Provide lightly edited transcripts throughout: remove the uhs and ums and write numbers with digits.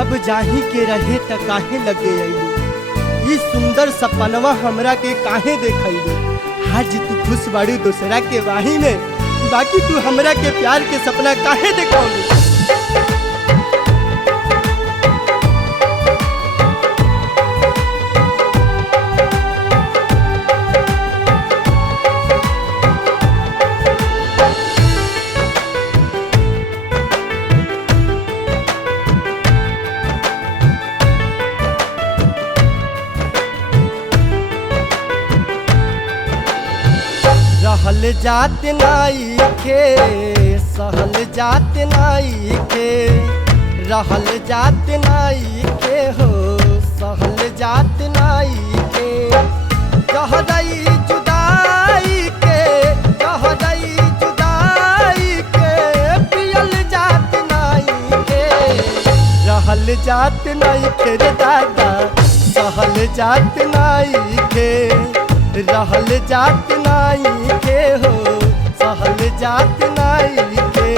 जब जाही के रहे त काहे लगे अइलू, ई सुंदर सपनवा हमरा के काहे देखैलू। आज तू खुश बाड़ी दूसरा के वाही में, बाकी तू हमरा के प्यार के सपना काहे देखौलू। रहल जात नाई के सहल जात नाई के, रहल जात नाई के हो सहल जात नाई के। कहरई जुदाई के कहरई जुदाई के पियल जात नाई के। रहल जात नाई के रे दादा सहल जात नाई के। रहल जात नाई के हो सहल जात नाई के।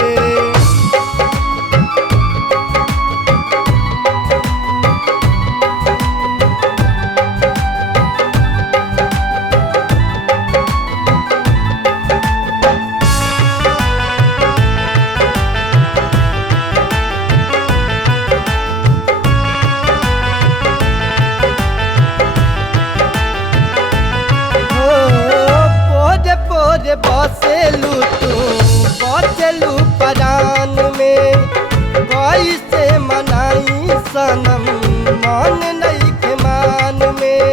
बसेलू तू बचलू परान में, कैसे मनाई सनम मन नइखे मान में।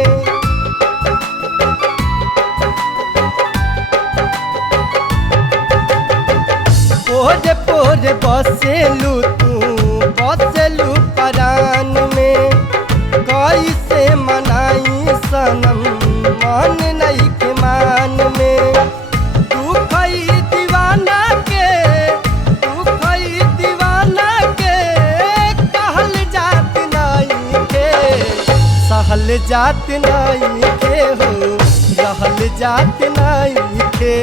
पोरे पोरे बसेलू तू बचलू परान में, कैसे मनाई सनम मन नइखे मान में। सहल जात नाई के हो रहल जात नाई के।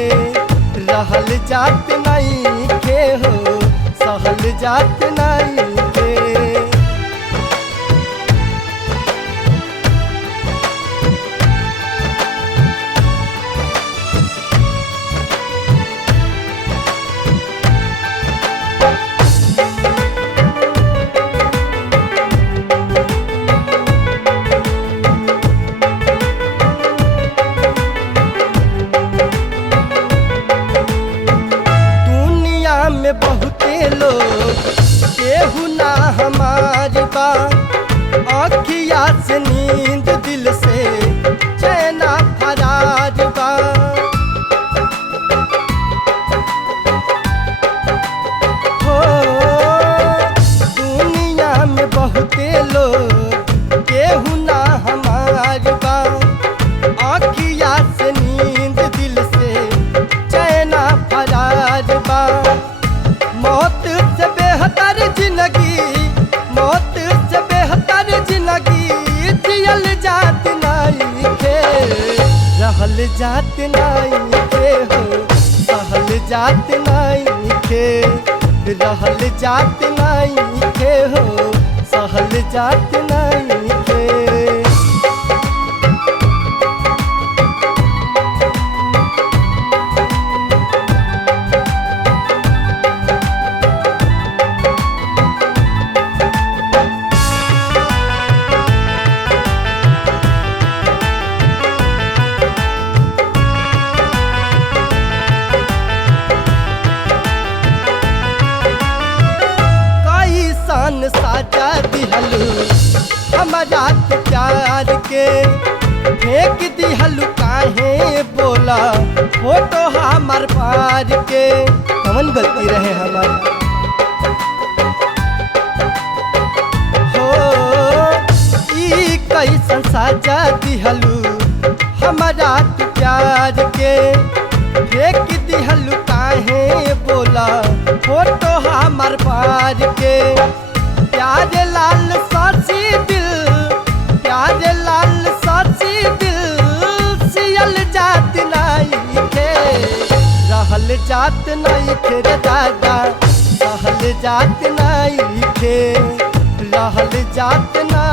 रहल जात नाई के हो सहल जात नाई के। बहुते लोग केहू ना हमार बा, आँखिया से नींद दिल से चैना फरार बा। हो दुनिया में बहुते लोग केहू ना हमार बा, आँखिया से नींद दिल से चैना फरार बा। मौत से बेहतर जिंदगी मौत से बेहतर जिंदगी जियल जात नाई के। रहल जात नाई के हो सहल जात नाई के। रहल जात नाई के हो सहल जात नाई के। साजा दिहलू हमारा प्यार के, फेंक दिहलू काहे बोला फोटो हमार पार के। कौन गलती रहे हमारा हो ई कैसन साजा दिहलू हमारा प्यार के, फेंक दिहलू काहे बोला फोटो हमार पार के। प्यार लाल साची दिल प्यार लाल साची दिल सियल जात नाई के। रहल जात नाई के रे दादा सहल जात नाई के। रहल जात ना